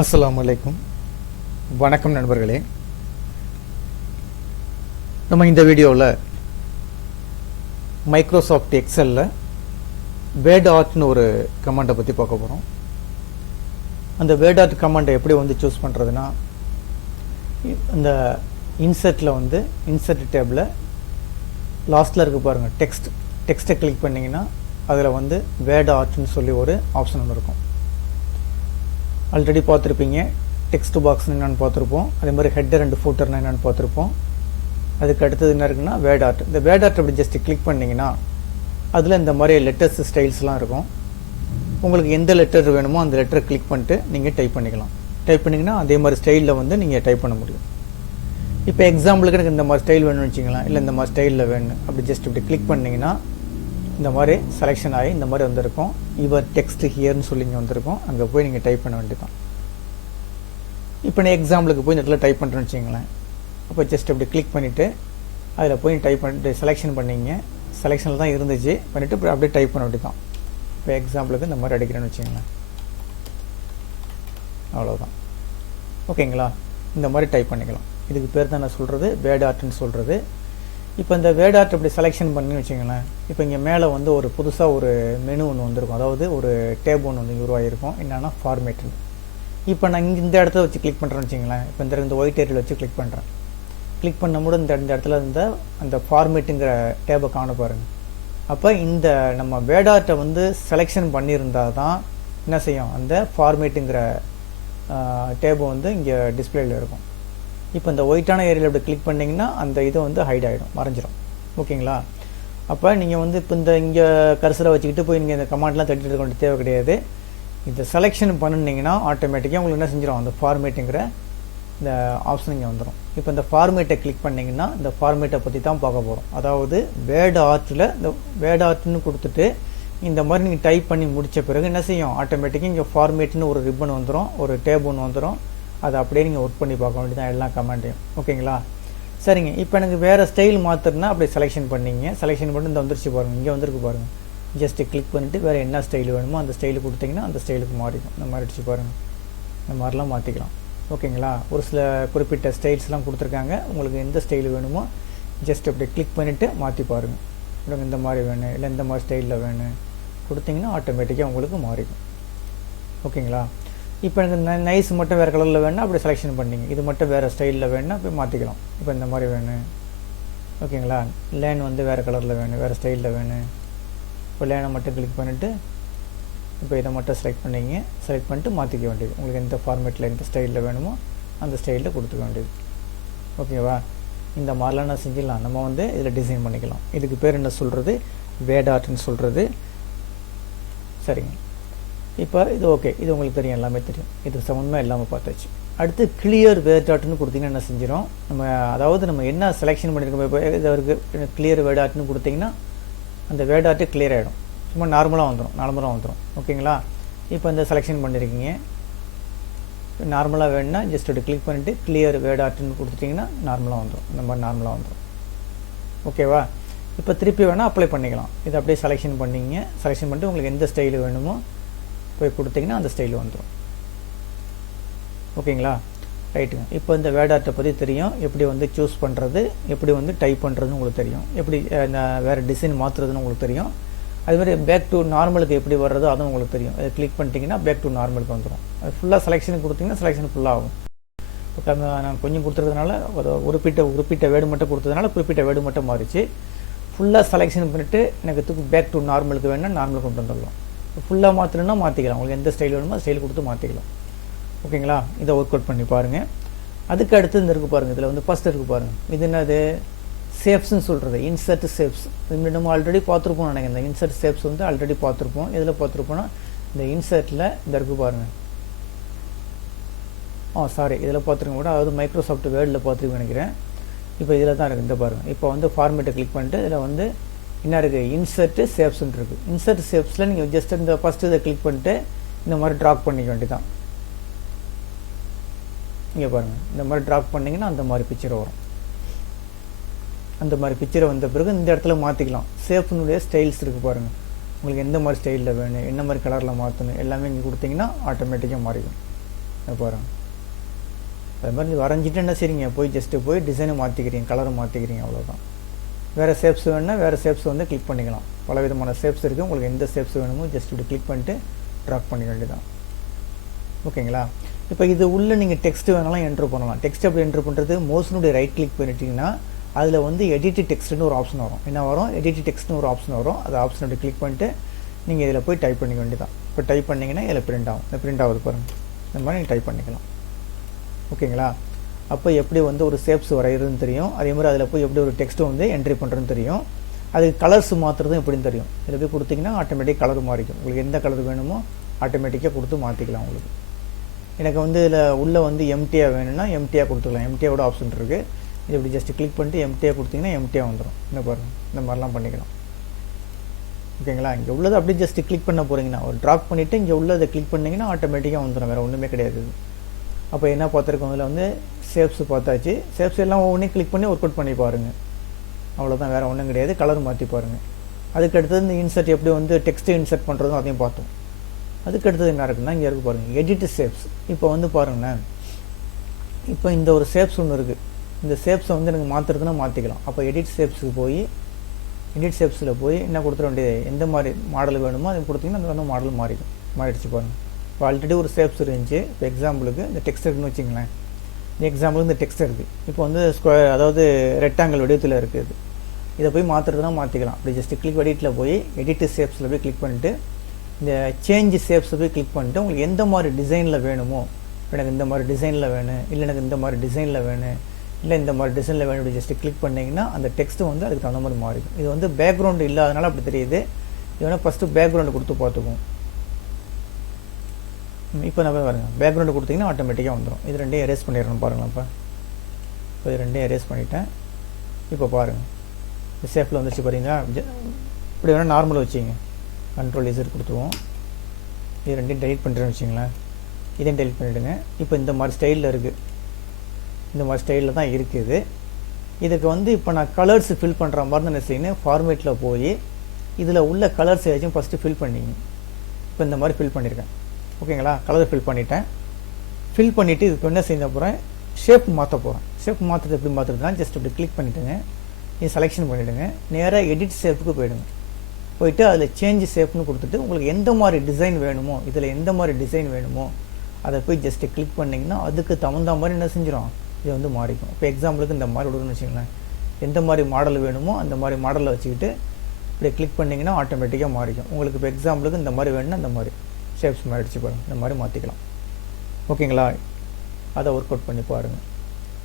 அஸ்ஸலாமு அலைக்கும். வணக்கம் நண்பர்களே. நம்ம இந்த வீடியோவில் மைக்ரோசாஃப்ட் எக்ஸலில் WordArtனு ஒரு கமாண்டை பற்றி பார்க்க போகிறோம். அந்த WordArt கமாண்டை எப்படி சூஸ் பண்ணுறதுன்னா, இந்த இன்சர்ட்டில் இன்சர்ட் டேபில் லாஸ்ட்டில் இருக்க பாருங்கள், டெக்ஸ்ட்டை கிளிக் பண்ணிங்கன்னா அதில் WordArtனு சொல்லி ஒரு ஆப்ஷன் ஒன்று இருக்கும். ஆல்ரெடி பார்த்துருப்பீங்க. டெக்ஸ்ட் பாக்ஸ்னு என்னென்னு பார்த்துருப்போம். அதே மாதிரி ஹெட்டர் அண்ட் ஃபூட்டர்னு என்னென்னு பார்த்துருப்போம். அதுக்கு அடுத்தது என்ன இருக்குன்னா WordArt. இந்த WordArt அப்படி ஜஸ்ட் கிளிக் பண்ணிங்கன்னா அதில் இந்த மாதிரி லெட்டர்ஸ் ஸ்டைல்ஸ்லாம் இருக்கும். உங்களுக்கு எந்த லெட்டர் வேணுமோ அந்த லெட்டரை கிளிக் பண்ணிட்டு நீங்கள் டைப் பண்ணிக்கலாம். டைப் பண்ணிங்கன்னா அதே மாதிரி ஸ்டைலில் நீங்கள் டைப் பண்ண முடியும். இப்போ எக்ஸாம்பிளுக்கு எனக்கு இந்த மாதிரி ஸ்டைல் வேணும்னு வச்சிங்களேன், இல்லை இந்த மாதிரி ஸ்டைலில் வேணும் அப்படி ஜஸ்ட் இப்படி கிளிக் பண்ணிங்கன்னா இந்த மாதிரி செலெக்ஷன் ஆகி இந்த மாதிரி வந்திருக்கும். யுவர் டெக்ஸ்ட் ஹியர்னு சொல்லி இங்கே வந்திருக்கும். அங்கே போய் நீங்கள் டைப் பண்ண வேண்டியதான். இப்போ நான் எக்ஸாம்பிளுக்கு போய் இந்த இடத்துல டைப் பண்ணுறேன்னு வச்சிங்களேன். அப்போ ஜஸ்ட் அப்படி கிளிக் பண்ணிவிட்டு அதில் போய் டைப் பண்ணிட்டு செலெக்ஷன் பண்ணிங்க. செலெக்ஷனில் தான் இருந்துச்சு பண்ணிவிட்டு இப்போ அப்படியே டைப் பண்ண வேண்டியதான். இப்போ எக்ஸாம்பிளுக்கு இந்த மாதிரி அடிக்கிறேன்னு வச்சிங்களேன். அவ்வளோதான். ஓகேங்களா? இந்த மாதிரி டைப் பண்ணிக்கலாம். இதுக்கு பேர் தான் நான் சொல்கிறது WordArtனு சொல்கிறது. இப்போ இந்த WordArt அப்படி செலெக்ஷன் பண்ணி வச்சிங்களேன். இப்போ இங்கே மேலே ஒரு புதுசாக ஒரு மெனு ஒன்று வந்திருக்கும். அதாவது ஒரு டேப் ஒன்று உருவாகிருக்கும். என்னென்னா ஃபார்மேட்டுன்னு. இப்போ நான் இங்கே இந்த இடத்துல வச்சு கிளிக் பண்ணுறேன்னு வச்சிங்களேன். இப்போ இந்த ஒயிட் ஏரியில் வச்சு கிளிக் பண்ணுறேன். கிளிக் பண்ணும்போது இந்த இடத்துல அந்த ஃபார்மேட்டுங்கிற டேபை காண பாருங்கள். அப்போ இந்த நம்ம WordArtை செலெக்ஷன் பண்ணியிருந்தால் தான் என்ன செய்யும், அந்த ஃபார்மேட்டுங்கிற டேபு இங்கே டிஸ்பிளேயில் இருக்கும். இப்போ இந்த ஒயிட்டான ஏரியாவில் இப்படி கிளிக் பண்ணிங்கன்னா அந்த இது ஹைட் ஆகிடும், மறைஞ்சிடும். ஓகேங்களா? அப்போ நீங்கள் இப்போ இங்கே கர்சரை வச்சுக்கிட்டு போய் நீங்கள் இந்த கமாண்ட்லாம் தட்டிட்டு இருக்க வேண்டிய தேவை கிடையாது. இந்த செலெக்ஷன் பண்ணிங்கன்னா ஆட்டோமேட்டிக்காக உங்களுக்கு என்ன செஞ்சிடும், அந்த ஃபார்மேட்டுங்கிற இந்த ஆப்ஷன் இங்கே வந்துடும். இப்போ இந்த ஃபார்மேட்டை கிளிக் பண்ணிங்கன்னா இந்த ஃபார்மேட்டை பற்றி தான் பார்க்க போகிறோம். அதாவது WordArtல இந்த WordArtனு கொடுத்துட்டு இந்த மாதிரி நீங்கள் டைப் பண்ணி முடித்த பிறகு என்ன செய்யும், ஆட்டோமேட்டிக்காக இங்கே ஃபார்மேட்னு ஒரு ரிப்பன் வந்துடும், ஒரு டேப் ஒன்று வந்துடும். அதை அப்படியே நீங்கள் ஒர்க் பண்ணி பார்க்க வேண்டியதான் எல்லா கமாண்டையும். ஓகேங்களா? சரிங்க. இப்போ எனக்கு வேறு ஸ்டைல் மாற்றுறதுனா அப்படியே செலெக்ஷன் பண்ணிங்க. செலெக்ஷன் பண்ணி இந்த வந்துருச்சு பாருங்கள், இங்கே வந்துருக்கு பாருங்கள். ஜஸ்ட்டு கிளிக் பண்ணிவிட்டு வேறு என்ன ஸ்டைல் வேணுமோ அந்த ஸ்டைலு கொடுத்தீங்கன்னா அந்த ஸ்டைலுக்கு மாறிடும். இந்த மாதிரி அடிச்சு பாருங்கள். இந்த மாதிரிலாம் மாற்றிக்கலாம். ஓகேங்களா? ஒரு சில குறிப்பிட்ட ஸ்டைல்ஸ்லாம் கொடுத்துருக்காங்க. உங்களுக்கு எந்த ஸ்டைல் வேணுமோ ஜஸ்ட் அப்படி கிளிக் பண்ணிவிட்டு மாற்றி பாருங்கள். உங்களுக்கு இந்த மாதிரி வேணும், இல்லை இந்த மாதிரி ஸ்டைலில் வேணும் கொடுத்தீங்கன்னா ஆட்டோமேட்டிக்காக உங்களுக்கு மாறிடும். ஓகேங்களா? இப்போ எனக்கு நைஸ் மட்டும் வேறு கலரில் வேணுன்னா அப்படி செலெக்ஷன் பண்ணிங்க. இது மட்டும் வேறு ஸ்டைலில் வேணுன்னா போய் மாற்றிக்கலாம். இப்போ இந்த மாதிரி வேணும். ஓகேங்களா? லேன் வேறு கலரில் வேணும், வேறு ஸ்டைலில் வேணும். இப்போ லேனை மட்டும் கிளிக் பண்ணிவிட்டு இப்போ இதை மட்டும் செலக்ட் பண்ணிங்க. செலக்ட் பண்ணிட்டு மாற்றிக்க வேண்டியது. உங்களுக்கு எந்த ஃபார்மேட்டில் எந்த ஸ்டைலில் வேணுமோ அந்த ஸ்டைலில் கொடுத்துக்க வேண்டியது. ஓகேவா? இந்த மாதிரிலாம் நான் செஞ்சிடலாம். நம்ம இதில் டிசைன் பண்ணிக்கலாம். இதுக்கு பேர் என்ன சொல்கிறது, WordArtனு சொல்கிறது. சரிங்க. இப்போ இது ஓகே, இது உங்களுக்கு தெரியும், எல்லாமே தெரியும். இது சம்மந்தமாக எல்லாமே பார்த்தாச்சு. அடுத்து கிளியர் WordArtனு கொடுத்தீங்கன்னா என்ன செஞ்சிடும், நம்ம என்ன செலெக்ஷன் பண்ணியிருக்கோம். இப்போ இது கிளியர் WordArtனு கொடுத்தீங்கன்னா அந்த WordArt கிளியர் ஆகிடும். சும்மா நார்மலாக வந்துடும். ஓகேங்களா? இப்போ இந்த செலெக்ஷன் பண்ணியிருக்கீங்க. நார்மலாக வேணுன்னா ஜஸ்ட் அப்படி கிளிக் பண்ணிவிட்டு கிளியர் WordArtனு கொடுத்துட்டிங்கன்னா நார்மலாக வந்துடும். இந்த மாதிரி நார்மலாக வந்துடும். ஓகேவா? இப்போ திருப்பி வேணால் அப்ளை பண்ணிக்கலாம். இதை அப்படியே செலெக்ஷன் பண்ணிங்க. செலெக்ஷன் பண்ணிட்டு உங்களுக்கு எந்த ஸ்டைல் வேணுமோ போய் கொடுத்தீங்கன்னா அந்த ஸ்டைல் வந்துடும். ஓகேங்களா? ரைட்டுங்க. இப்போ இந்த WordArtை பற்றி தெரியும். எப்படி சூஸ் பண்ணுறது, எப்படி டைப் பண்ணுறதுன்னு உங்களுக்கு தெரியும். எப்படி வேறு டிசைன் மாற்றுறதுன்னு உங்களுக்கு தெரியும். அதுமாதிரி பேக் டு நார்மலுக்கு எப்படி வர்றதோ அதுவும் உங்களுக்கு தெரியும். அதை கிளிக் பண்ணிட்டீங்கன்னா பேக் டு நார்மலுக்கு வந்துடும். அது ஃபுல்லாக செலெக்ஷனுக்கு கொடுத்தீங்கன்னா செலெக்ஷன் ஃபுல்லாக ஆகும். இப்போ நான் கொஞ்சம் கொடுத்துறதுனால ஒரு குறிப்பிட்ட வேர்டு மட்டும் கொடுத்ததுனால குறிப்பிட்ட வேர்டு மட்டும் மாறிச்சு. ஃபுல்லாக செலெக்ஷன் பண்ணிவிட்டு எனக்கு பேக் டு நார்மலுக்கு வேணும்னா நார்மலுக்கு கொண்டு வந்துடலாம். ஃபுல்லாக மாற்றணும்னா மாற்றிக்கலாம். உங்களுக்கு எந்த ஸ்டைல் வேணுமோ ஸ்டைல் கொடுத்து மாற்றிக்கலாம். ஓகேங்களா? இதை ஒர்க் அவுட் பண்ணி பாருங்கள். அதுக்கு அடுத்து இந்த இருக்குது பாருங்கள். இதில் ஃபஸ்ட் இருக்குது பாருங்கள். இது என்னது, ஷேப்ஸ்ன்னு சொல்கிறது. Insert shapes. இது நம்ம ஆல்ரெடி பார்த்துருப்போம் நினைக்கிறேன். இந்த இன்சர்ட் ஷேப்ஸ் ஆல்ரெடி பார்த்துருப்போம். எதில் பார்த்துருப்போம்னா இந்த இன்சர்ட்டில் இந்த இருக்குது பாருங்கள். சாரி, இதில் பார்த்துருங்க கூட, அதாவது மைக்ரோசாஃப்ட் வேர்டில் பார்த்துருக்கேன் நினைக்கிறேன். இப்போ இதில் தான் இருக்குது. இந்த பாருங்கள். இப்போ ஃபார்மேட்டை கிளிக் பண்ணிட்டு இதில் என்ன இருக்குது, இன்சர்ட் ஷேப்ஸ்ன்னு இருக்குது. இன்சர்ட் ஷேப்ஸில் நீங்கள் ஜஸ்ட் இந்த ஃபஸ்ட்டு இதை கிளிக் பண்ணிட்டு இந்த மாதிரி ட்ராப் பண்ணிக்க வேண்டியதான். இங்கே பாருங்கள், இந்த மாதிரி ட்ராப் பண்ணிங்கன்னா அந்த மாதிரி பிக்சர் வரும். அந்த மாதிரி பிக்சரை வந்த பிறகு இந்த இடத்துல மாற்றிக்கலாம். ஷேப்னுடைய ஸ்டைல்ஸ் இருக்குது பாருங்கள். உங்களுக்கு எந்த மாதிரி ஸ்டைலில் வேணும், என்ன மாதிரி கலரில் மாற்றணும் எல்லாமே இங்கே கொடுத்தீங்கன்னா ஆட்டோமேட்டிக்காக மாறிடும். பாருங்க. அது மாதிரி வரைஞ்சிட்டு என்ன செய்றீங்க, போய் ஜஸ்ட்டு போய் டிசைனை மாற்றிக்கிறீங்க, கலரை மாற்றிக்கிறீங்க, அவ்வளோதான். வேறு ஷேப்ஸ் வேணுன்னா வேறு ஷேப்ஸ் வந்து கிளிக் பண்ணிக்கலாம். பல விதமான ஷேப்ஸ் இருக்குது. உங்களுக்கு எந்த ஷேப்ஸ் வேணுமோ ஜஸ்ட் இப்படி கிளிக் பண்ணிட்டு ட்ராக் பண்ணிக்க வேண்டியதான். ஓகேங்களா? இப்போ இது உள்ளே நீங்கள் டெக்ஸ்ட்டு வேணாலும் என்ட்ரு பண்ணலாம். டெக்ஸ்ட் எப்படி என்ட்ரு பண்ணுறது, மோஷனுடைய ரைட் கிளிக் பண்ணிட்டீங்கன்னா அதில் வந்து எடிட் டெக்ஸ்ட்னு ஒரு ஆப்ஷன் வரும். என்ன வரும், எடிட் டெக்ஸ்ட்னு ஒரு ஆப்ஷன் வரும். அந்த ஆப்ஷன் அப்படி கிளிக் பண்ணிட்டு நீங்கள் இதில் போய் டைப் பண்ணிக்க வேண்டியதான். இப்போ டைப் பண்ணிங்கன்னா இதில் பிரிண்ட் ஆகும். இந்த பிரிண்ட் ஆகுது பாருங்கள். இந்த மாதிரி நீங்கள் டைப் பண்ணிக்கலாம். ஓகேங்களா? அப்போ எப்படி வந்து ஒரு ஷேப்ஸ் வரைகிறதுன்னு தெரியும். அதே மாதிரி அதில் போய் எப்படி ஒரு டெக்ஸ்ட்டு வந்து என்ட்ரி பண்ணுறதுன்னு தெரியும். அதுக்கு கலர்ஸ் மாற்றுறதும் எப்படின்னு தெரியும். இதில் போய் கொடுத்தீங்கன்னா ஆட்டோமேட்டிக் கலர் மாறிக்கும். உங்களுக்கு எந்த கலர் வேணுமோ ஆட்டோமேட்டிக்காக கொடுத்து மாற்றிக்கலாம். உங்களுக்கு எனக்கு வந்து இதில் உள்ளே வந்து எம்டியாக வேணும்னா எம்டியாக கொடுத்துக்கலாம். எம்டியோட ஆப்ஷன் இருக்குது. இது இப்படி ஜஸ்ட் கிளிக் பண்ணிட்டு எம்டியாக கொடுத்தீங்கன்னா எம்டியாக வந்துடும். என்ன பாருங்கள், இந்த மாதிரிலாம் பண்ணிக்கலாம். ஓகேங்களா? இங்கே உள்ளதை அப்படியே ஜஸ்ட் கிளிக் பண்ண போகிறீங்கன்னா ஒரு ட்ராக் பண்ணிவிட்டு இங்கே உள்ளதை கிளிக் பண்ணிங்கன்னா ஆட்டோமேட்டிக்காக வந்துடும். வேறு ஒன்றுமே கிடையாது. அப்போ என்ன பார்த்துருக்கோம், இதில் வந்து ஷேப்ஸ் பார்த்தாச்சு. ஷேப்ஸ் எல்லாம் ஒவ்வொன்றையும் கிளிக் பண்ணி ஒர்க் அவுட் பண்ணி பாருங்கள். அவ்வளோதான், வேறு ஒன்றும் கிடையாது. கலர் மாற்றி பாருங்கள். அதுக்கு அடுத்தது இந்த இன்சர்ட் எப்படி வந்து டெக்ஸ்ட்டு இன்சர்ட் பண்ணுறதும் அதையும் பார்த்தோம். அதுக்கு அடுத்தது என்ன இருக்குன்னா இங்கே இருக்குது பாருங்கள், எடிட் ஷேப்ஸ். இப்போ வந்து பாருங்களேன், இப்போ இந்த ஒரு ஷேப்ஸ் ஒன்று இருக்குது. இந்த ஷேப்ஸை வந்து எனக்கு மாற்றுறதுன்னா மாற்றிக்கலாம். அப்போ எடிட் ஷேப்ஸுக்கு போய் எடிட் ஷேப்ஸில் போய் என்ன கொடுத்துட வேண்டியது, எந்த மாதிரி மாடல் வேணுமோ அதை கொடுத்தீங்கன்னா அந்த வந்து மாடல் மாறிடுச்சு பாருங்கள். இப்போ ஆல்ரெடி ஒரு ஷேப்ஸ் இருந்துச்சு. இப்போ எக்ஸாம்பிளுக்கு இந்த டெக்ஸ்ட் இருக்குன்னு வச்சிங்களேன். இந்த எக்ஸாம்பிளுக்கு இந்த டெக்ஸ்ட் இருக்குது. இப்போ வந்து ஸ்கொயர், அதாவது ரெக்டாங்கிள் வடிவத்தில் இருக்குது. இதை போய் மாற்றுறதுனா மாற்றிக்கலாம். அப்படி ஜஸ்ட் கிளிக் எடிட்டில் போய் எடிட் ஷேப்ஸில் போய் கிளிக் பண்ணிவிட்டு இந்த சேஞ்ச் ஷேப்ஸை போய் கிளிக் பண்ணிவிட்டு உங்களுக்கு எந்த மாதிரி டிசைனில் வேணுமோ, எனக்கு இந்த மாதிரி டிசைனில் வேணும், இல்லை எனக்கு இந்த மாதிரி டிசைனில் வேணும், இல்லை இந்த மாதிரி டிசைனில் வேணும், இப்படி ஜஸ்ட் கிளிக் பண்ணிங்கன்னா அந்த டெக்ஸ்ட்டு வந்து அதுக்கு தகுந்த மாதிரி மாறிடும். இது வந்து பேக்ரவுண்டு இல்லாதனால அப்படி தெரியுது. இது வேணால் ஃபஸ்ட்டு பேக்ரவுண்டு கொடுத்து பார்த்துக்குவோம். இப்போ நம்ம பாருங்க, பேக்ரவுண்டு கொடுத்தீங்கன்னா ஆட்டோமேட்டிக்காக வந்துடும். இது ரெண்டையும் எரேஸ் பண்ணிடணும் பாருங்களேன்ப்பா. இப்போ இது ரெண்டையும் எரேஸ் பண்ணிவிட்டேன். இப்போ பாருங்கள், இந்த ஷேப்பில் வந்துச்சு பாருங்களா. இப்படி வேணால் நார்மலாக வச்சிங்க. கண்ட்ரோல் இசட் கொடுத்துருவோம். இது ரெண்டையும் டெலிட் பண்ணுறேன்னு வச்சிங்களேன். இதையும் டெலிட் பண்ணிவிடுங்க. இப்போ இந்த மாதிரி ஸ்டைலில் இருக்குது. இந்த மாதிரி ஸ்டைலில் தான் இருக்குது. இதுக்கு வந்து இப்போ நான் கலர்ஸ் ஃபில் பண்ணுற மாதிரி தான் என்ன செய்யணும், ஃபார்மேட்டில் போய் இதில் உள்ள கலர்ஸ் ஏதாச்சும் ஃபஸ்ட்டு ஃபில் பண்ணிங்க. இப்போ இந்த மாதிரி ஃபில் பண்ணியிருக்கேன். ஓகேங்களா? கலர் ஃபில் பண்ணிட்டேன். ஃபில் பண்ணிவிட்டு இப்போ என்ன செய்ய போகிறேன், ஷேப் மாற்ற போகிறேன். ஷேப் மாற்றுறது எப்படி மாற்றுறதுனா ஜஸ்ட் இப்படி கிளிக் பண்ணிவிட்டுங்க. இது செலெக்ஷன் பண்ணிவிடுங்க. நேராக எடிட் ஷேப்புக்கு போயிடுங்க. போயிட்டு அதில் சேஞ்ச் ஷேப்னு கொடுத்துட்டு உங்களுக்கு எந்த மாதிரி டிசைன் வேணுமோ, இதில் எந்த மாதிரி டிசைன் வேணுமோ அதை போய் ஜஸ்ட்டு கிளிக் பண்ணிங்கன்னா அதுக்கு தகுந்த மாதிரி என்ன செஞ்சிடும், இது வந்து மாறிக்கும். இப்போ எக்ஸாம்பிளுக்கு இந்த மாதிரி விடுன்னு வச்சுங்களேன். எந்த மாதிரி மாடல் வேணுமோ அந்த மாதிரி மாடலில் வச்சுக்கிட்டு இப்படி கிளிக் பண்ணிங்கன்னா ஆட்டோமேட்டிக்காக மாறிக்கும். உங்களுக்கு இப்போ எக்ஸாம்பிளுக்கு இந்த மாதிரி வேணும்னா இந்த மாதிரி ஷேப்ஸ் மாறிடுச்சு பாருங்கள். இந்த மாதிரி மாற்றிக்கலாம். ஓகேங்களா? அதை ஒர்க் அவுட் பண்ணி பாருங்கள்.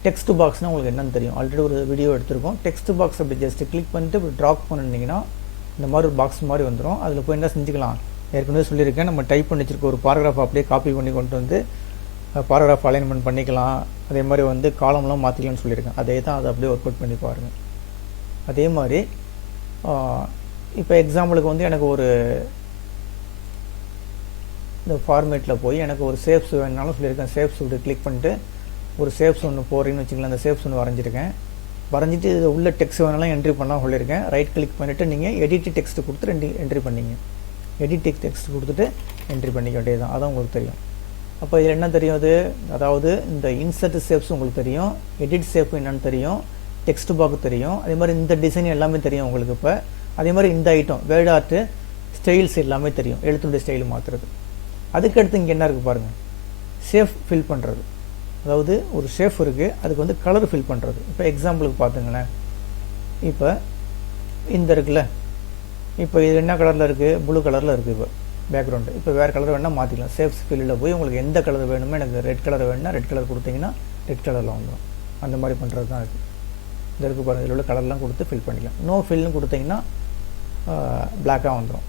டெக்ஸ்ட் பாக்ஸ்னால் உங்களுக்கு என்னென்னு தெரியும். ஆல்ரெடி ஒரு வீடியோ எடுத்திருக்கோம். டெக்ஸ்ட் பாக்ஸ் அப்படி ஜஸ்ட்டு கிளிக் பண்ணிட்டு இப்படி ட்ராப் பண்ணிங்கன்னா இந்த மாதிரி ஒரு பாக்ஸ் மாதிரி வந்துடும். அதில் போய் என்ன செஞ்சுக்கலாம், ஏற்கனவே சொல்லியிருக்கேன். நம்ம டைப் பண்ணி வச்சுருக்க ஒரு பாராகிராஃப் அப்படியே காப்பி பண்ணி கொண்டு வந்து பாராகிராஃப் அலைன்மெண்ட் பண்ணிக்கலாம். அதே மாதிரி வந்து காலம்லாம் மாற்றிக்கலாம்னு சொல்லியிருக்கேன். அதே தான் அதை அப்படியே ஒர்க் அவுட் பண்ணி பாருங்கள். அதே மாதிரி இப்போ எக்ஸாம்பிளுக்கு வந்து எனக்கு ஒரு இந்த ஃபார்மேட்டில் போய் எனக்கு ஒரு ஷேப்ஸ் வேணுனாலும் சொல்லியிருக்கேன். ஷேப்ஸ் இப்படி கிளிக் பண்ணிட்டு ஒரு ஷேப்ஸ் ஒன்று போகிறீங்கன்னு வச்சுக்கலாம். அந்த ஷேப்ஸ் ஒன்று வரைஞ்சிருக்கேன். வரைஞ்சிட்டு இது உள்ள டெக்ஸ்ட் வேணாலும் என்ட்ரி பண்ணலாம் சொல்லியிருக்கேன். ரைட் கிளிக் பண்ணிவிட்டு நீங்கள் எடிட் டெக்ஸ்ட் கொடுத்து என்ட்ரி பண்ணிங்க. எடிட் டெக்ஸ்ட் கொடுத்துட்டு என்ட்ரி பண்ணிக்க வேண்டியது தான். அதான் உங்களுக்கு தெரியும். அப்போ இதில் என்ன தெரியும், அது அதாவது இந்த இன்சர்ட் ஷேப்ஸ் உங்களுக்கு தெரியும், எடிட் ஷேப் என்னென்னு தெரியும், டெக்ஸ்ட் பாக்ஸ் தெரியும், அதே மாதிரி இந்த டிசைன் எல்லாமே தெரியும் உங்களுக்கு. இப்போ அதே மாதிரி இந்த ஐட்டம் WordArt ஸ்டைல்ஸ் எல்லாமே தெரியும், எழுத்துடைய ஸ்டைல் மாற்றுறது. அதுக்கடுத்து இங்கே என்ன இருக்குது பாருங்கள், ஷேப் ஃபில் பண்ணுறது. அதாவது ஒரு ஷேப் இருக்குது, அதுக்கு வந்து கலர் ஃபில் பண்ணுறது. இப்போ எக்ஸாம்பிளுக்கு பார்த்துங்களேன். இப்போ இந்த இருக்குல்ல, இப்போ இது என்ன கலரில் இருக்குது, ப்ளூ கலரில் இருக்குது. இப்போ பேக்ரவுண்டு இப்போ வேறு கலர் வேணால் மாற்றிக்கலாம். ஷேப்ஸ் ஃபில்லில் போய் உங்களுக்கு எந்த கலர் வேணுமோ, எனக்கு ரெட் கலர் வேணும்னா ரெட் கலர் கொடுத்தீங்கன்னா ரெட் கலரில் வந்துடும். அந்த மாதிரி பண்ணுறது தான் இருக்குது. இந்த இருக்குது பாருங்கள், இதில் உள்ள கலர்லாம் கொடுத்து ஃபில் பண்ணிக்கலாம். நோ ஃபில்னு கொடுத்தீங்கன்னா பிளாக்காக வந்துடும்.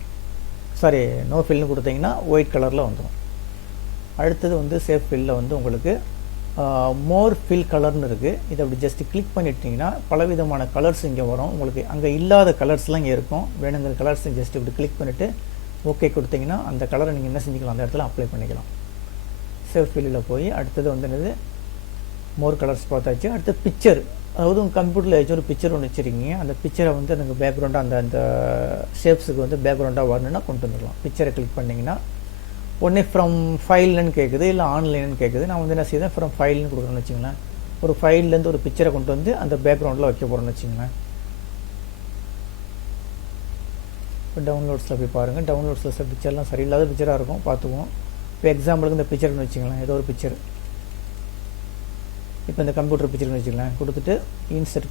சாரி, நோ ஃபில்னு கொடுத்தீங்கன்னா ஒயிட் கலரில் வந்துடும். அடுத்தது வந்து ஷேப் ஃபில்லில் வந்து உங்களுக்கு மோர் ஃபில் கலர்னு இருக்குது. இதை அப்படி ஜஸ்ட் கிளிக் பண்ணிட்டீங்கன்னா பலவிதமான கலர்ஸ் இங்கே வரும். உங்களுக்கு அங்கே இல்லாத கலர்ஸ்லாம் இங்கே இருக்கும். வேணுங்கிற கலர்ஸ் ஜஸ்ட் இப்படி கிளிக் பண்ணிவிட்டு ஓகே கொடுத்தீங்கன்னா அந்த கலரை நீங்கள் என்ன செஞ்சுக்கலாம், அந்த இடத்துல அப்ளை பண்ணிக்கலாம். ஷேப் ஃபில்லில் போய் அடுத்தது வந்து என்னது, மோர் கலர்ஸ் பார்த்தாச்சு. அடுத்து பிக்சர், அதாவது உங்கள் கம்ப்யூட்டரில் ஏதாச்சும் ஒரு பிக்சர் ஒன்று வச்சுருக்கீங்க. அந்த பிக்சரை வந்து எனக்கு பேக்ரவுண்டாக அந்த ஷேப்ஸுக்கு வந்து பேக்ரவுண்டாக வரணுன்னா கொண்டு வந்துடலாம். பிக்சரை கிளிக் பண்ணிங்கன்னா உடனே ஃப்ரம் ஃபைல்னு கேட்குது, இல்லை ஆன்லைன்னு கேட்குது. நான் வந்து என்ன செய்தேன், ஃப்ரம் ஃபைல்னு கொடுக்குறேன்னு வச்சுங்களேன். ஒரு ஃபைல்லேருந்து ஒரு பிக்சரை கொண்டு வந்து அந்த பேக்ரவுண்டில் வைக்க போகிறோன்னு வச்சுங்களேன். இப்போ டவுன்லோட்ஸில் போய் பாருங்கள். டவுன்லோட்ஸில் சில பிக்சர்லாம் சரியில்லாத பிக்சராக இருக்கும், பார்த்துக்குவோம். இப்போ எக்ஸாம்பிளுக்கு இந்த பிக்சர்னு வச்சுங்களேன், ஏதோ ஒரு பிக்சர். இப்போ இந்த கம்ப்யூட்டர் பிக்சர்னு வச்சுக்கலாம், கொடுத்துட்டு இன்சர்ட்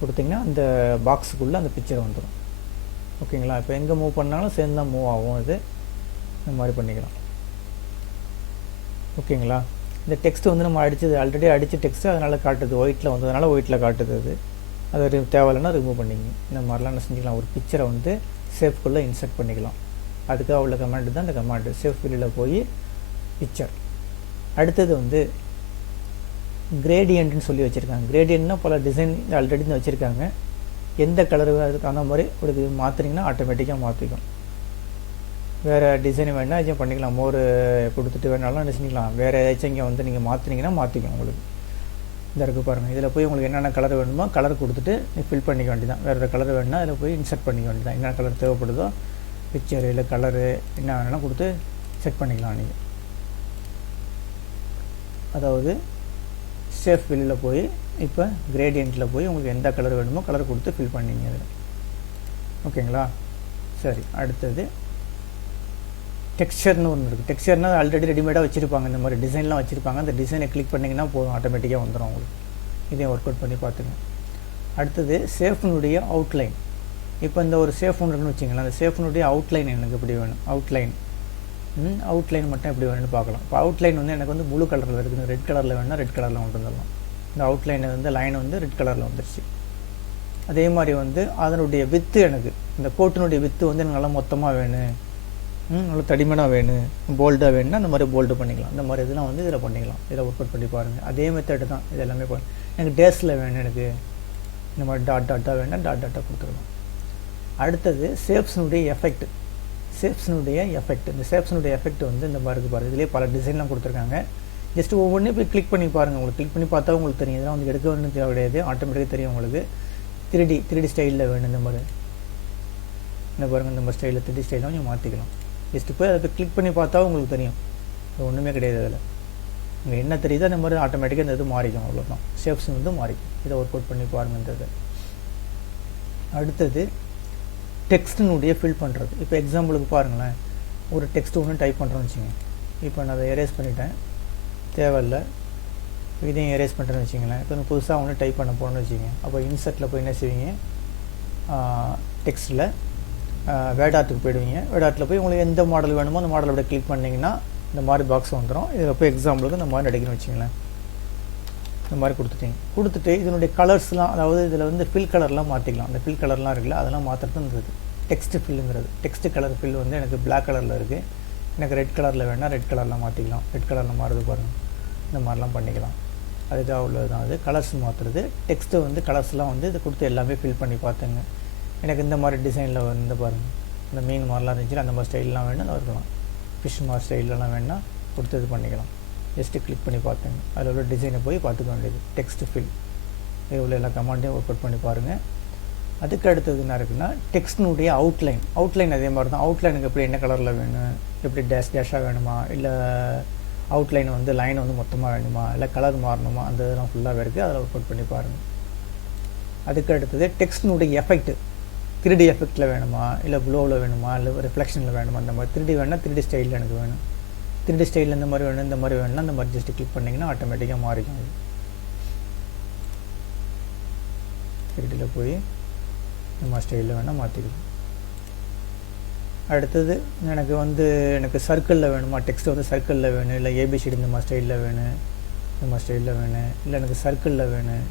கொடுத்திங்கன்னா அந்த பாக்ஸுக்குள்ளே அந்த பிக்சர் வந்துடும். ஓகேங்களா? இப்போ எங்கே மூவ் பண்ணாலும் சேர்ந்து தான் மூவ் ஆகும். இது இந்த மாதிரி பண்ணிக்கலாம். ஓகேங்களா? இந்த டெக்ஸ்ட் வந்து நம்ம ஆல்ரெடி அடித்த டெக்ஸ்ட்டு அதனால் காட்டுது, ஒயிட்டில் வந்ததுனால ஒயிட்டில் காட்டுது. அது தேவையில்லைன்னா ரிமூவ் பண்ணிங்க. இந்த மாதிரிலாம் என்ன செஞ்சுக்கலாம், ஒரு பிக்சரை வந்து சேஃப்குள்ளே இன்சர்ட் பண்ணிக்கலாம். அதுக்காக உள்ள கமாண்டு தான் இந்த கமாண்டு. சேஃப் வெளியில் போய் பிக்சர். அடுத்தது வந்து கிரேடியன்ட்னு சொல்லி வச்சுருக்காங்க. கிரேடியன்ட்னா பல டிசைன் ஆல்ரெடி வச்சுருக்காங்க. எந்த கலரு அதுக்கு அந்த மாதிரி உங்களுக்கு மாற்றினீங்கன்னா ஆட்டோமேட்டிக்காக மாற்றிக்கும். வேறு டிசைன் வேணால் ஏதாச்சும் பண்ணிக்கலாம். மோர் கொடுத்துட்டு வேணாலும் என்ன செஞ்சிக்கலாம், வேறு ஏதாச்சும் இங்கே வந்து நீங்கள் மாற்றினீங்கன்னா மாற்றிக்கும் உங்களுக்கு. இந்த இருக்குது பாருங்கள். இதில் போய் உங்களுக்கு என்னென்ன கலர் வேணுமோ கலர் கொடுத்துட்டு நீ ஃபில் பண்ணிக்க வேண்டியதான். வேறு கலர் வேணுன்னா அதில் போய் இன்சர்ட் பண்ணிக்க வேண்டியதான். என்ன கலர் தேவைப்படுதோ பிக்சர் இல்லை கலரு என்ன வேணாலும் கொடுத்து செட் பண்ணிக்கலாம் நீங்கள். அதாவது சேஃப் வெளியில் போய் இப்போ கிரேடியண்ட்டில் போய் உங்களுக்கு எந்த கலர் வேணுமோ கலர் கொடுத்து ஃபில் பண்ணிங்க அதில். ஓகேங்களா? சரி, அடுத்தது டெக்ஸ்சர்னு ஒன்று இருக்குது. டெக்ஸ்சர்னால் ஆல்ரெடி ரெடிமேடாக வச்சுருப்பாங்க, இந்த மாதிரி டிசைன்லாம் வச்சுருப்பாங்க. அந்த டிசைனை கிளிக் பண்ணிங்கன்னா போதும், ஆட்டோமேட்டிக்காக வந்துடும் உங்களுக்கு. இதையும் ஒர்க் அவுட் பண்ணி பார்த்துங்க. அடுத்தது சேஃப்னுடைய அவுட்லைன். இப்போ இந்த ஒரு சேஃப் ஒன்று இருக்குன்னு வச்சிங்களேன். அந்த சேஃப்னுடைய அவுட்லைன் எனக்கு எப்படி வேணும், அவுட்லைன் மட்டும் எப்படி வேணும்னு பார்க்கலாம். இப்போ அவுட்லைன் வந்து எனக்கு வந்து ப்ளூ கலரில் இருக்குது, ரெட் கலரில் வேணும்னா ரெட் கலரில் கொண்டு வந்துடலாம். இந்த அவுட்லைன் வந்து லைன் வந்து ரெட் கலரில் வந்துருச்சு. அதே மாதிரி வந்து அதனுடைய வித்து, எனக்கு இந்த கோட்டினுடைய வித்து வந்து எனக்கு நல்லா மொத்தமாக வேணும், நல்லா தடிமனாக வேணும், போல்டாக வேணும்னா அந்த மாதிரி போல்டு பண்ணிக்கலாம். இந்த மாதிரி இதெல்லாம் வந்து இதில் பண்ணிக்கலாம். இதில் ஒர்க் அவுட் பண்ணி பாருங்கள். அதே மெத்தட் தான் இது எல்லாமே. எனக்கு டேஸில் வேணும், எனக்கு இந்த மாதிரி டாட்டாக வேணும்னா டாட்டாக கொடுத்துருக்கலாம். அடுத்தது சேஃப்ஸினுடைய எஃபெக்ட். இந்த சேஃப்ஸினுடைய எஃபெக்ட் வந்து இந்த மாதிரி இருக்குது பாருங்கள். இதிலே பல டிசைன்லாம் கொடுத்துருக்காங்க. ஜஸ்ட் ஒவ்வொன்றையும் போய் கிளிக் பண்ணி பாருங்கள். உங்களுக்கு கிளிக் பண்ணி பார்த்தா உங்களுக்கு தெரியும். இதெல்லாம் வந்து எடுக்க வேணும்னு தேவை கிடையாது, ஆட்டோமேட்டிக்காக தெரியும் உங்களுக்கு. 3D ஸ்டைலில் வேணும் இந்த மாதிரி. இந்த பாருங்கள், இந்த மாதிரி ஸ்டைலில் 3D ஸ்டைலாம் கொஞ்சம் மாற்றிக்கலாம். ஜஸ்ட்டு போய் அதை போய் கிளிக் பண்ணி பார்த்தா உங்களுக்கு தெரியும். அது ஒன்றுமே கிடையாது. அதில் உங்களுக்கு என்ன தெரியுதோ அந்த மாதிரி ஆட்டோமேட்டிக்காக இந்த இது மாறிக்கும், அவ்வளோதான். ஷேப்ஸ் வந்து மாறிக்கும். இதை ஒர்க் அவுட் பண்ணி பாருங்கன்றது. அடுத்தது டெக்ஸ்டினுடைய ஃபில் பண்ணுறது. இப்போ எக்ஸாம்பிளுக்கு பாருங்களேன், ஒரு டெக்ஸ்ட் ஒன்று டைப் பண்ணுறோன்னு வச்சுங்க. இப்போ நான் அதை எரேஸ் பண்ணிட்டேன், தேவையில்லை. இதையும் எரேஸ் பண்ணுறேன்னு வச்சிங்களேன். இப்போ புதுசாக ஒன்று டைப் பண்ண போகணுன்னு வச்சுங்க. அப்போ இன்சர்ட்டில் போய் என்ன செய்வீங்க, டெக்ஸ்ட்டில் வேர்டார்ட்டுக்கு போயிடுவீங்க. வேர்டார்ட்டில் போய் உங்களுக்கு எந்த மாடல் வேணுமோ அந்த மாடலை அப்படியே கிளிக் பண்ணிங்கன்னா இந்த மாதிரி பாக்ஸ் வந்துடும். இதில் போய் எக்ஸாம்பிளுக்கு இந்த மாதிரி அடிக்கணும்னு வச்சிங்களேன். இந்த மாதிரி கொடுத்துட்டு இதனுடைய கலர்ஸ்லாம், அதாவது இதில் வந்து ஃபில் கலர்லாம் மாற்றிக்கலாம். அந்த ஃபில் கலர்லாம் இருக்குல்ல, அதெல்லாம் மாற்றுறதுன்றது டெக்ஸ்ட் ஃபில்லுங்கிறது. டெக்ஸ்ட் கலர் ஃபில் வந்து எனக்கு பிளாக் கலரில் இருக்குது, எனக்கு ரெட் கலரில் வேணால் ரெட் கலரில் மாற்றிக்கலாம். ரெட் கலரில் மாறுது பாருங்கள், இந்த மாதிரிலாம் பண்ணிக்கலாம். அதுக்காக உள்ளது தான் அது கலர்ஸ் மாற்றுறது. டெக்ஸ்ட்டு வந்து கலர்ஸ்லாம் வந்து இது கொடுத்து எல்லாமே ஃபில் பண்ணி பார்த்துங்க. எனக்கு இந்த மாதிரி டிசைனில் வந்து பாருங்கள், இந்த மீன் மாதிரிலாம் இருந்துச்சுன்னா அந்த மாதிரி ஸ்டைல்லாம் வேணும் இருக்கலாம். ஃபிஷ் மாதிரி ஸ்டைலெலாம் வேணால் கொடுத்து இது பண்ணிக்கலாம். ஜஸ்ட்டு கிளிக் பண்ணி பார்த்துங்க. அதில் உள்ள டிசைனை போய் பார்த்துக்க வேண்டியது. டெக்ஸ்ட் ஃபில் இவ்வளோ எல்லா கமாண்டையும் ஒர்க் அவுட் பண்ணி பாருங்கள். அதுக்கு அடுத்தது என்ன இருக்குன்னா, டெக்ஸ்டினுடைய அவுட்லைன் அதே மாதிரி தான். அவுட்லைனுக்கு எப்படி என்ன கலரில் வேணும், எப்படி டேஷாக வேணுமா, இல்லை அவுட்லைன் வந்து லைன் வந்து மொத்தமாக வேணுமா, இல்லை கலர் மாறணுமா, அந்த இதெல்லாம் ஃபுல்லாகவே இருக்குது. அதில் ஒர்க் அவுட் பண்ணி பாருங்கள். அதுக்கு அடுத்தது டெக்ஸ்டினுடைய எஃபெக்ட். 3D எஃபெக்டில் வேணுமா, இல்லை க்ளோவில் வேணுமா, இல்லை ரிஃப்ளெக்ஷனில் வேணுமா, அந்த மாதிரி 3D வேணும்னா 3D ஸ்டைலில் எனக்கு வேணும். 3D ஸ்டைலில் இந்த மாதிரி வேணும், இந்த மாதிரி வேணும்னா இந்த மாதிரி ஜஸ்ட்டு கிளிக் பண்ணிங்கன்னா ஆட்டோமேட்டிக்காக மாறிக்கும். 3Dயில் போய் இந்த மாதிரி ஸ்டைலில் வேணால் மாற்றிக்கலாம். அடுத்தது எனக்கு சர்க்கிளில் வேணுமா, டெக்ஸ்ட் வந்து சர்க்கிளில் வேணும், இல்லை ஏபிசிடி இந்த மாதிரி ஸ்டைலில் வேணும், இந்த மாதிரி ஸ்டைலில் வேணும், இல்லை எனக்கு சர்க்கிளில் வேணும்,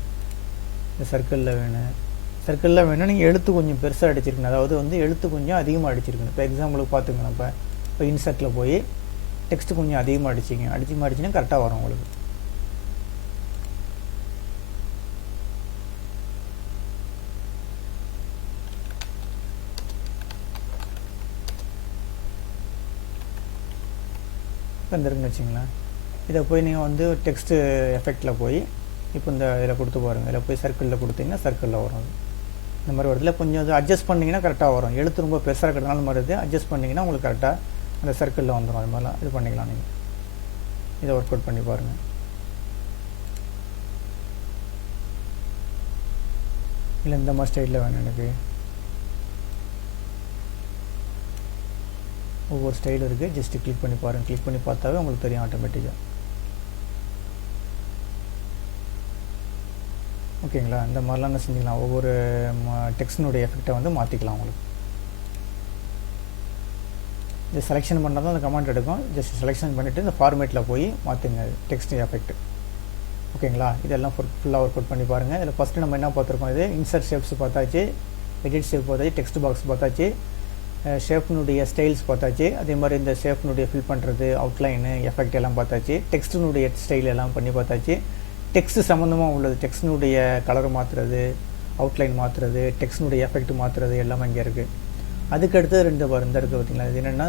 இந்த சர்க்கிளில் வேணும். நீங்கள் எழுத்து கொஞ்சம் பெருசாக அடிச்சிருக்கணும், அதாவது வந்து எழுத்து கொஞ்சம் அதிகமாக அடிச்சிருக்கணும். இப்போ எக்ஸாம்பிளுக்கு பார்த்துக்கணும். இப்போ இன்சர்ட்டில் போய் டெக்ஸ்ட்டு கொஞ்சம் அதிகமாக அடிச்சிங்கன்னா கரெக்டாக வரும் உங்களுக்கு. வந்துருக்குன்னு வச்சிங்களேன். இதை போய் நீங்கள் வந்து டெக்ஸ்ட்டு எஃபெக்டில் போய் இப்போ இந்த இதில் கொடுத்து பாருங்கள். இதில் போய் சர்க்கிளில் கொடுத்தீங்கன்னா சர்க்கிளில் வரும். இந்த மாதிரி வருதுல கொஞ்சம் அது அட்ஜஸ்ட் பண்ணிங்கன்னா கரெக்டாக வரும். எழுத்து ரொம்ப பெருசாக இருக்கிறதுனால வருது, அட்ஜஸ்ட் பண்ணிங்கன்னா உங்களுக்கு கரெக்டாக அந்த சர்க்கிளில் வந்துடும். அது மாதிரிலாம் இது பண்ணிக்கலாம். நீங்கள் இதை ஒர்க் அவுட் பண்ணி பாருங்கள். இல்லை இந்த மாதிரி ஸ்டைலில் வேணும் எனக்கு. ஒவ்வொரு ஸ்டைலும் இருக்குது. ஜஸ்ட்டு கிளிக் பண்ணி பாருங்கள். கிளிக் பண்ணி பார்த்தாவே உங்களுக்கு தெரியும் ஆட்டோமேட்டிக்காக. ஓகேங்களா? இந்த மாதிரிலாம் என்ன செஞ்சுக்கலாம், ஒவ்வொரு டெக்ஸ்டினுடைய எஃபெக்டை வந்து மாற்றிக்கலாம். உங்களுக்கு இது செலெக்ஷன் பண்ணால் தான் அந்த கமெண்ட் எடுக்கும். ஜஸ்ட் செலெக்ஷன் பண்ணிவிட்டு இந்த ஃபார்மேட்டில் போய் மாற்றுங்க டெக்ஸ்ட் எஃபெக்ட். ஓகேங்களா? இதெல்லாம் ஃபுல்லாக ஒர்க் அவுட் பண்ணி பாருங்கள். இதில் ஃபஸ்ட்டு நம்ம என்ன பார்த்துருக்கோம், இது இன்சர்ட் ஷேப்ஸ் பார்த்தாச்சு, எடிட் ஷேப் பார்த்தாச்சு, டெக்ஸ்ட் பாக்ஸ் பார்த்தாச்சு, ஷேப்னுடைய ஸ்டைல்ஸ் பார்த்தாச்சு. அதே மாதிரி இந்த ஷேப்னுடைய ஃபில் பண்ணுறது, அவுட்லைனு, எஃபெக்ட் எல்லாம் பார்த்தாச்சு. டெக்ஸ்டினுடைய ஸ்டைல் எல்லாம் பண்ணி பார்த்தாச்சு. டெக்ஸ்ட் சம்மந்தமாக உள்ளது, டெக்ஸ்டினுடைய கலர் மாற்றுறது, அவுட்லைன் மாற்றுறது, டெக்ஸ்டினுடைய எஃபெக்ட் மாற்றுறது எல்லாமே இங்கே இருக்குது. அதுக்கடுத்து ரெண்டு இந்த இருக்குது பார்த்திங்களா. இது என்னென்னா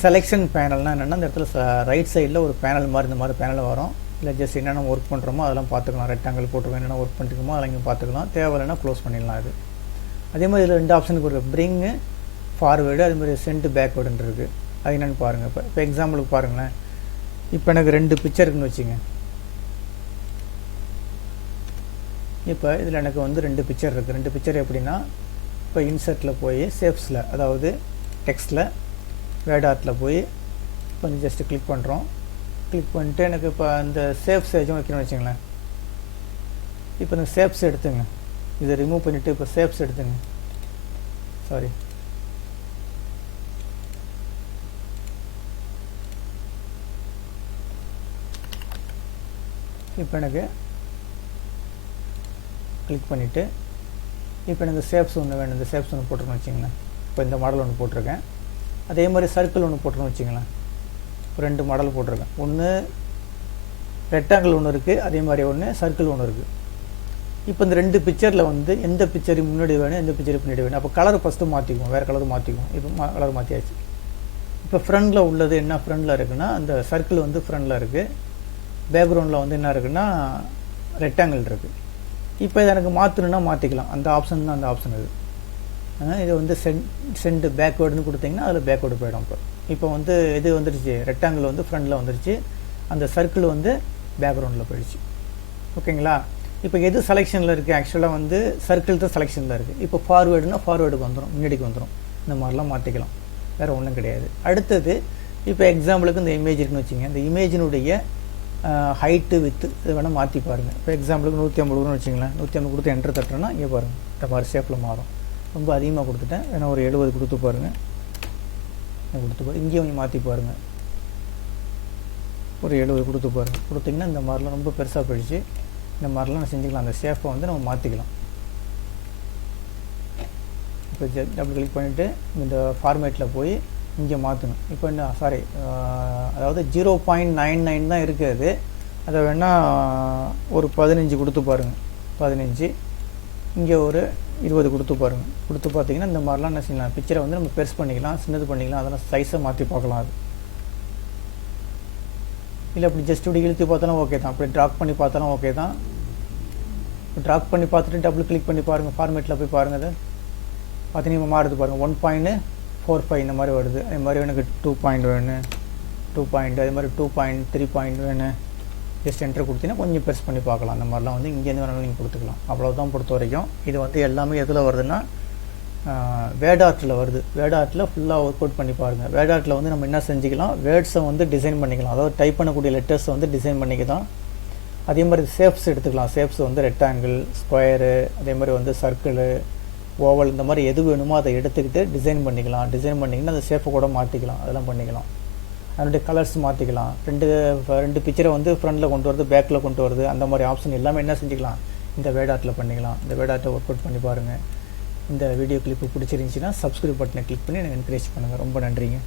செலெக்ஷன் பேனல்னால் என்னென்னா, இந்த இடத்துல ரைட் சைடில் ஒரு பேனல் மாதிரி இந்த மாதிரி பேனல் வரும். இல்லை ஜஸ்ட் என்னென்ன ஒர்க் பண்ணுறோமோ அதெல்லாம் பார்த்துக்கலாம். ரெக்டாங்கிள் போட்டுருக்கோம், என்னென்ன ஒர்க் பண்ணிருக்கோமோ அதெல்லாம் இங்கே பார்த்துக்கலாம். தேவையில்லைன்னா க்ளோஸ் பண்ணிடலாம். அது அதே மாதிரி இதில் 2 ஆப்ஷனுக்கு இருக்குது, பிரிங்கு ஃபார்வேர்டு, அதே மாதிரி சென்ட் பேக்வேர்டுன்னு இருக்குது. அது என்னென்னு பாருங்கள். இப்போ எக்ஸாம்பிளுக்கு பாருங்களேன். இப்போ எனக்கு 2 பிக்சர் இருக்குன்னு வச்சுங்க. இப்போ இதில் எனக்கு வந்து 2 பிக்சர் இருக்குது. 2 பிக்சர் எப்படின்னா, இப்போ இன்சர்ட்டில் போய் ஷேப்ஸில், அதாவது டெக்ஸ்ட்டில் வேர்டார்ட்டில் போய் கொஞ்சம் ஜஸ்ட்டு கிளிக் பண்ணுறோம். கிளிக் பண்ணிட்டு எனக்கு இப்போ அந்த ஷேப்ஸ் எதுவும் வைக்கணும்னு வச்சுங்களேன். இப்போ இந்த ஷேப்ஸ் எடுத்துங்க, இதை ரிமூவ் பண்ணிவிட்டு இப்போ ஷேப்ஸ் எடுத்துங்க. சாரி, இப்போ எனக்கு கிளிக் பண்ணிவிட்டு இப்போ எனக்கு ஷேப்ஸ் ஒன்று வேணும். இந்த ஷேப்ஸ் ஒன்று போட்டுருன்னு வச்சிங்களேன். இப்போ இந்த மாடல் ஒன்று போட்டிருக்கேன். அதே மாதிரி சர்க்கிள் ஒன்று போட்டுருன்னு வச்சிங்களேன். 2 மாடல் போட்டிருக்கேன். ஒன்று ரெக்டாங்கிள் ஒன்று இருக்குது, அதே மாதிரி ஒன்று சர்க்கிள் ஒன்று இருக்குது. இப்போ இந்த 2 பிக்சரில் வந்து எந்த பிக்சரு முன்னாடி வேணும், எந்த பிக்சரு பின்னாடி வேணும். அப்போ கலர் ஃபஸ்ட்டு மாற்றிக்குவோம், வேறு கலர் மாற்றிக்குவோம். இப்போ கலர் மாற்றியாச்சு. இப்போ ஃப்ரண்டில் உள்ளது என்ன ஃப்ரண்டில் இருக்குன்னா, அந்த சர்க்கிள் வந்து ஃப்ரண்டில் இருக்குது. பேக்ரவுண்டில் வந்து என்ன இருக்குன்னா ரெக்டாங்கிள் இருக்குது. இப்போ இதை எனக்கு மாற்றணுன்னா மாற்றிக்கலாம். அந்த ஆப்ஷன் தான் அந்த ஆப்ஷன் இது. இது வந்து சென்ட் பேக்வேர்டுன்னு கொடுத்தீங்கன்னா அதில் பேக்வேர்டு போயிடும். இப்போ வந்து இது வந்துடுச்சு, ரெக்டாங்கிள் வந்து ஃப்ரண்டில் வந்துடுச்சு, அந்த சர்க்கிள் வந்து பேக்ரவுண்டில் போயிடுச்சு. ஓகேங்களா? இப்போ எது செலெக்ஷனில் இருக்குது, ஆக்சுவலாக வந்து சர்க்கிள் தான் செலெக்ஷனில் இருக்குது. இப்போ ஃபார்வேர்டுனா ஃபார்வேர்டுக்கு வந்துடும், முன்னாடிக்கு வந்துடும். இந்த மாதிரிலாம் மாற்றிக்கலாம், வேறு ஒன்றும் கிடையாது. அடுத்தது இப்போ எக்ஸாம்பிளுக்கு இந்த இமேஜ் இருக்குன்னு வச்சுங்க. இந்த இமேஜினுடைய ஹைட்டு வித்து இது வேணால் மாற்றி பாருங்கள். இப்போ எக்ஸாம்பிளுக்கு 150 கொடுக்குன்னு வச்சுங்களேன். 150 கொடுத்து என்ட்ரு தட்டுறேன்னா இங்கே பாருங்கள், இந்த மாதிரி ஷேப்பில் மாறும். ரொம்ப அதிகமாக கொடுத்துட்டேன், ஏன்னா ஒரு 70 கொடுத்து பாருங்கள். இங்கேயும் கொஞ்சம் மாற்றி பாருங்கள், ஒரு 70 கொடுத்து பாருங்கள். கொடுத்திங்கன்னா இந்த மாதிரிலாம் ரொம்ப பெருசாக போயிடுச்சு. இந்த மாதிரிலாம் நான் செஞ்சுக்கலாம். அந்த ஷேப்பை வந்து நம்ம மாற்றிக்கலாம். இப்போ டபுள் கிளிக் பண்ணிவிட்டு இந்த ஃபார்மேட்டில் போய் இங்கே மாற்றணும். இப்போ என்ன, சாரி, அதாவது 0.99 தான் இருக்குது. அதை வேணால் ஒரு 15 கொடுத்து பாருங்கள். 15, இங்கே ஒரு 20 கொடுத்து பாருங்கள். கொடுத்து பார்த்தீங்கன்னா இந்த மாதிரிலாம் என்ன செய்யலாம், பிக்சரை வந்து நம்ம பெருசு பண்ணிக்கலாம், சின்னது பண்ணிக்கலாம், அதெல்லாம் சைஸை மாற்றி பார்க்கலாம். அது இல்லை அப்படி ஜஸ்ட் இப்படி இழுத்து பார்த்தாலும் ஓகே தான், அப்படி ட்ராக் பண்ணி பார்த்தாலும் ஓகே தான். ட்ராக் பண்ணி பார்த்துட்டு டபுள் கிளிக் பண்ணி பாருங்கள், ஃபார்மேட்டில் போய் பாருங்கள். அது பார்த்தீங்கன்னா மாறுது பாருங்கள், 1.45 இந்த மாதிரி வருது. அதே மாதிரி எனக்கு 2 பாயிண்ட் வேணும், 2 பாயிண்ட், அதே மாதிரி 2.3 பாயிண்ட் வேணும். ஜஸ்ட் என்ட்ரு கொடுத்தீங்கன்னா கொஞ்சம் பெருசு பண்ணி பார்க்கலாம். அந்த மாதிரிலாம் வந்து இங்கேருந்து வேணாலும் நீங்கள் கொடுத்துக்கலாம். அவ்வளோதான் பொறுத்த வரைக்கும். இது வந்து எல்லாமே எதில் வருதுன்னா வேர்டார்ட்டில் வருது. வேர்டார்ட்டில் ஃபுல்லாக ஒர்க் அவுட் பண்ணி பாருங்கள். வேர்டார்ட்டில் வந்து நம்ம என்ன செஞ்சுக்கலாம், வேர்ட்ஸை வந்து டிசைன் பண்ணிக்கலாம். அதாவது டைப் பண்ணக்கூடிய லெட்டர்ஸை வந்து டிசைன் பண்ணிக்கலாம். அதே மாதிரி ஷேப்ஸ் எடுத்துக்கலாம். ஷேப்ஸ் வந்து ரெக்டாங்கிள், ஸ்கொயரு, அதே மாதிரி வந்து சர்க்கிளு, ஓவல், இந்த மாதிரி எது வேணுமோ அதை எடுத்துக்கிட்டு டிசைன் பண்ணிக்கலாம். டிசைன் பண்ணிங்கன்னா அந்த ஷேப்பை கூட மாற்றிக்கலாம், அதெல்லாம் பண்ணிக்கலாம். அதனுடைய கலர்ஸ் மாற்றிக்கலாம். ரெண்டு பிக்சரை வந்து ஃப்ரண்டில் கொண்டு வருது, பேக்கில் கொண்டு வருது, அந்த மாதிரி ஆப்ஷன் எல்லாமே என்ன செஞ்சுக்கலாம், இந்த வேர்டார்ட்டில் பண்ணிக்கலாம். இந்த வேர்டார்ட்டை ஒர்க் அவுட் பண்ணி பாருங்கள். இந்த வீடியோ கிளிப்பு பிடிச்சிருந்துச்சின்னா சப்ஸ்கிரைப் பட்டனை கிளிக் பண்ணி எனக்கு என்கரேஜ் பண்ணுங்கள். ரொம்ப நன்றிங்க.